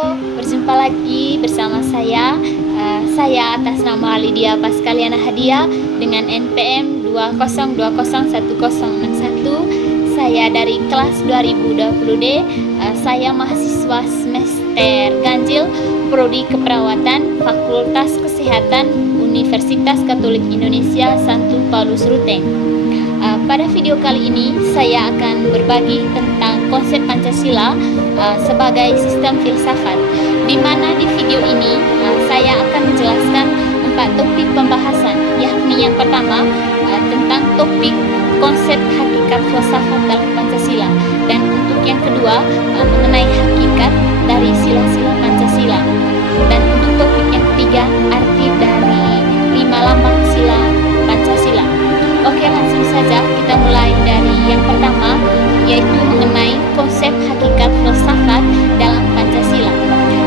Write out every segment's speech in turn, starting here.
Halo, berjumpa lagi bersama saya. Saya atas nama Lydia Paskaliana Hadia dengan NPM 2020101. Saya dari kelas 2020D. Saya mahasiswa semester ganjil Prodi Keperawatan Fakultas Kesehatan Universitas Katolik Indonesia Santo Paulus Ruteng. Pada video kali ini saya akan berbagi tentang konsep Pancasila sebagai sistem filsafat, di mana di video ini saya akan menjelaskan 4 topik pembahasan, yakni yang pertama tentang topik konsep hakikat filsafat dalam Pancasila, dan untuk yang kedua mengenai hakikat dari sila-sila Pancasila, dan untuk topik yang ketiga arti dari 5 lambang sila Pancasila. Oke, langsung saja kita mulai dari yang pertama, yaitu mengenai konsep hakikat filsafat dalam Pancasila,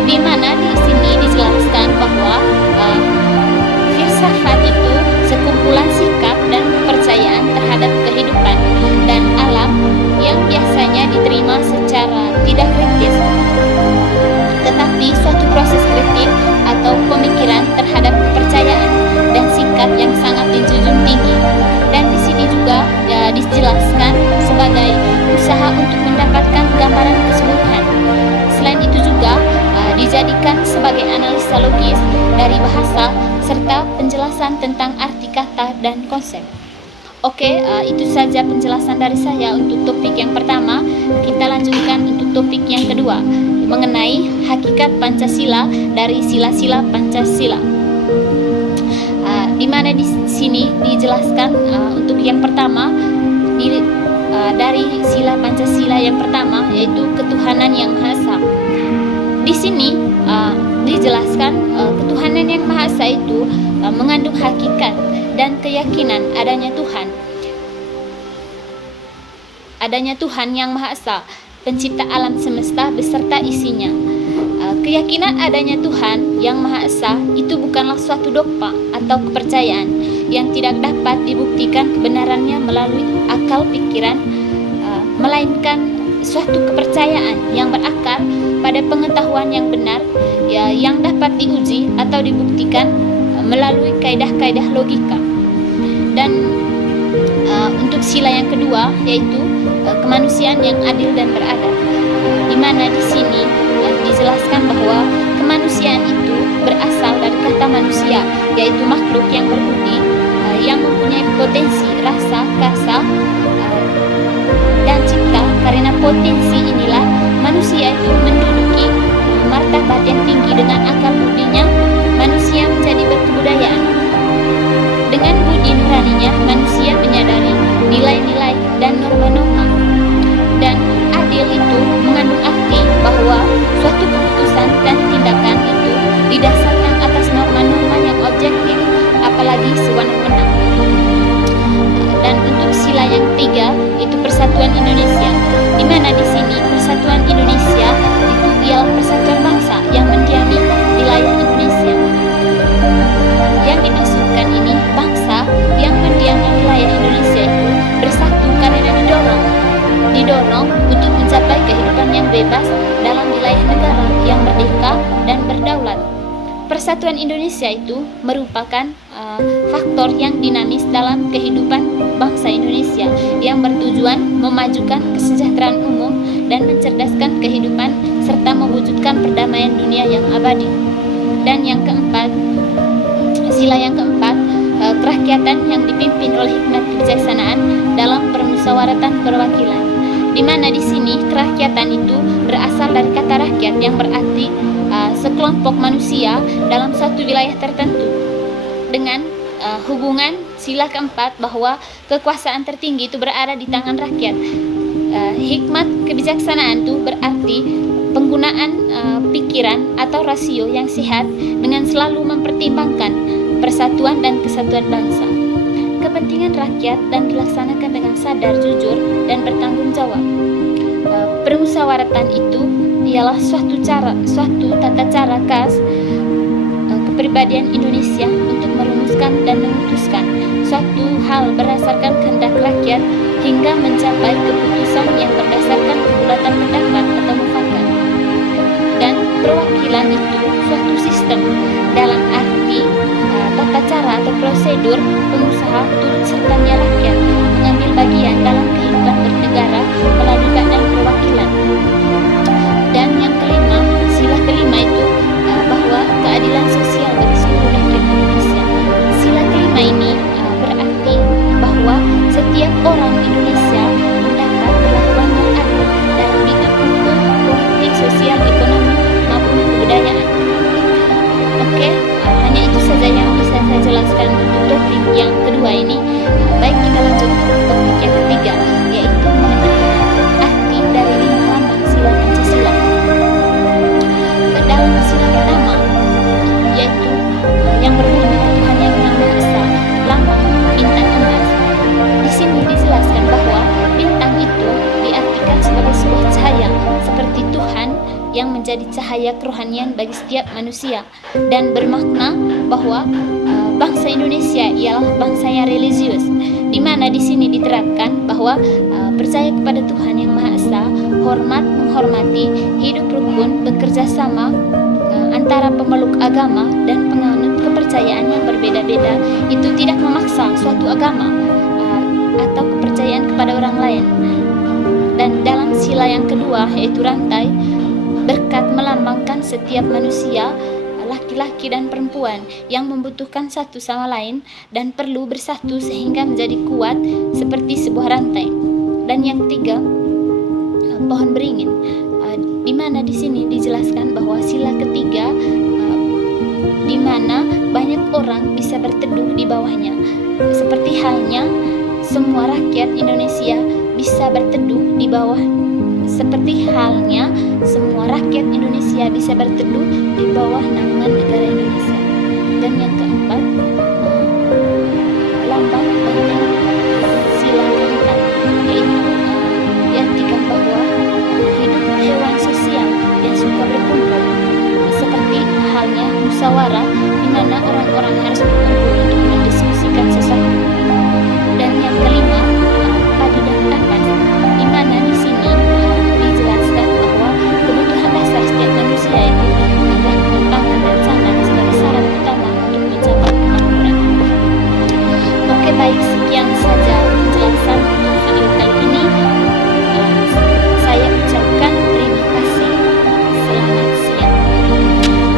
di mana di sini dijelaskan bahwa filsafat itu sekumpulan sikap dan kepercayaan terhadap kehidupan dan alam yang biasanya diterima secara tidak kritis, tetapi suatu proses kritik atau pemikiran terhadap kepercayaan dan sikap yang sangat dijunjung tinggi. Dan di sini juga dijelaskan sebagai usaha untuk mendapatkan gambaran keseluruhan. Selain itu juga dijadikan sebagai analisa logis dari bahasa serta penjelasan tentang arti kata dan konsep. Oke, itu saja penjelasan dari saya untuk topik yang pertama. Kita lanjutkan untuk topik yang kedua, mengenai hakikat Pancasila dari sila-sila Pancasila. Di mana di sini dijelaskan untuk yang pertama dari sila Pancasila yang pertama, yaitu ketuhanan yang Maha Esa. Di sini dijelaskan ketuhanan yang Maha Esa itu mengandung hakikat dan keyakinan adanya Tuhan yang Maha Esa, pencipta alam semesta beserta isinya. Keyakinan adanya Tuhan yang Maha Esa itu bukanlah suatu dogma atau kepercayaan yang tidak dapat dibuktikan kebenarannya melalui akal pikiran, melainkan suatu kepercayaan yang berakar pada pengetahuan yang benar, yang dapat diuji atau dibuktikan melalui kaidah-kaidah logika. Dan untuk sila yang kedua, yaitu kemanusiaan yang adil dan beradab, di mana di sini dijelaskan bahwa kemanusiaan itu berasal dari kata manusia, yaitu makhluk yang berbudi, yang mempunyai potensi rasa, kasa, dan cipta. Karena potensi inilah manusia itu menduduki martabat yang tinggi. Dengan akal budinya manusia menjadi berkebudayaan. Dengan budi nuraninya manusia menyadari nilai-nilai dan norma-norma. Dan adil itu mengandung arti bahwa suatu keputusan dan tindakan itu didasarkan atas norma-norma yang objektif, apalagi sewenang-wenang. Dan untuk sila yang ketiga, itu persatuan Indonesia, di mana di sini persatuan Indonesia itu ialah persatuan bangsa yang mendiami wilayah Indonesia. Yang dimaksudkan ini bangsa yang mendiami wilayah Indonesia itu bersatu karena didorong untuk mencapai kehidupan yang bebas dalam wilayah negara yang merdeka dan berdaulat. Persatuan Indonesia itu merupakan faktor yang dinamis dalam kehidupan bangsa Indonesia yang bertujuan memajukan kesejahteraan umum dan mencerdaskan kehidupan serta mewujudkan perdamaian dunia yang abadi. Dan yang keempat, sila yang keempat, kerakyatan yang dipimpin oleh hikmat kebijaksanaan dalam permusyawaratan perwakilan, di mana di sini kerakyatan itu berasal dari kata rakyat yang berarti sekelompok manusia dalam suatu wilayah tertentu. Dengan hubungan sila keempat bahwa kekuasaan tertinggi itu berada di tangan rakyat. Hikmat kebijaksanaan itu berarti penggunaan pikiran atau rasio yang sehat dengan selalu mempertimbangkan persatuan dan kesatuan bangsa, kepentingan rakyat, dan dilaksanakan dengan sadar, jujur, dan bertanggung jawab. Permusyawaratan itu ialah suatu tata cara khas kepribadian Indonesia untuk merumuskan dan memutuskan suatu hal berdasarkan kehendak rakyat hingga mencapai keputusan yang berdasarkan kebulatan pendapat atau mufakat. Dan perwakilan keadilan itu suatu sistem dalam arti tata cara atau prosedur pengusaha turut sertanya rakyat mengambil bagian dalam kehidupan bernegara melalui badan perwakilan. Dan yang kelima, sila kelima itu bahwa keadilan sosial bagi seluruh rakyat Indonesia. Sila kelima ini berarti bahwa setiap orang Indonesia mendapat perlakuan yang adil dalam bidang hukum, politik, sosial, ekonomi maupun kebudayaan. Oke, hanya itu saja yang bisa saya jelaskan untuk topik yang kedua ini. Baik, kita lanjut ke topik yang ketiga, yaitu mengenai arti dari 5 lambang sila Pancasila. Dalam sila pertama, yaitu yang berbunyi Tuhan Yang Maha Esa, lambang bintang emas. Di sini dijelaskan bahwa bintang itu diartikan sebagai sebuah cahaya seperti Tuhan yang menjadi cahaya kerohanian bagi setiap manusia, dan bermakna bahwa bangsa Indonesia ialah bangsa yang religius, di mana di sini diterapkan bahwa percaya kepada Tuhan Yang Maha Esa, hormat menghormati, hidup rukun, bekerja sama antara pemeluk agama dan penganut kepercayaan yang berbeda-beda, itu tidak memaksa suatu agama atau kepercayaan kepada orang lain. Dan dalam sila yang kedua, yaitu rantai, berkat melambangkan setiap manusia, laki-laki dan perempuan yang membutuhkan satu sama lain dan perlu bersatu sehingga menjadi kuat seperti sebuah rantai. Dan yang ketiga, pohon beringin, di mana di sini dijelaskan bahwa sila ketiga di mana banyak orang bisa berteduh di bawahnya, seperti halnya semua rakyat Indonesia bisa berteduh di bawah. Seperti halnya semua rakyat Indonesia bisa berteduh di bawah naungan negara Indonesia. Dan yang keempat, lambang banteng sila keempat, yaitu diartikan bahwa hidup hewan sosial yang suka berkumpul, seperti halnya musyawarah di mana orang-orang harus berkumpul untuk mendiskusikan sesuatu. Dan yang kelima, padi dan kapas, di mana di sini dijelaskan bahwa kebutuhan dasar setiap manusia itu adalah pangan dan sandang sebagai syarat utama untuk mencapai kemakmuran. Oke, baik, sekian saja